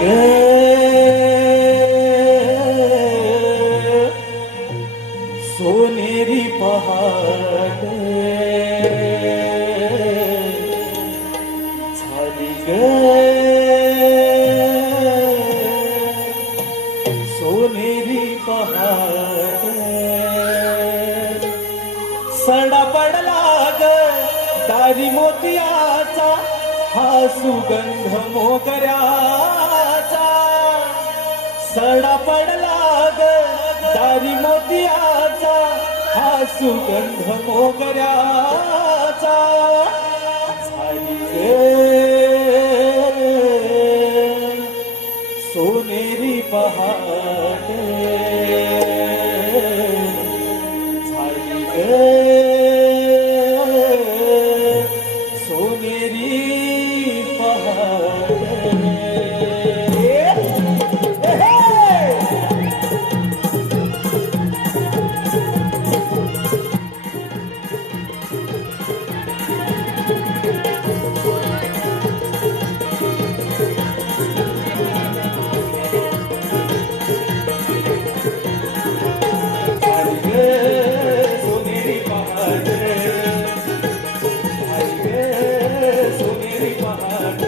ग सोनेरी पहाड झाली ग. सोनेरी पहाड सडा पडला ग. दारी मोतियाचा हा सुगंध मोगऱ्याचा सडा पडला ग. दारी मोतियाचा हा सुगंध मोगऱ्याचा. सोनेरी पहाटे. झाली झाली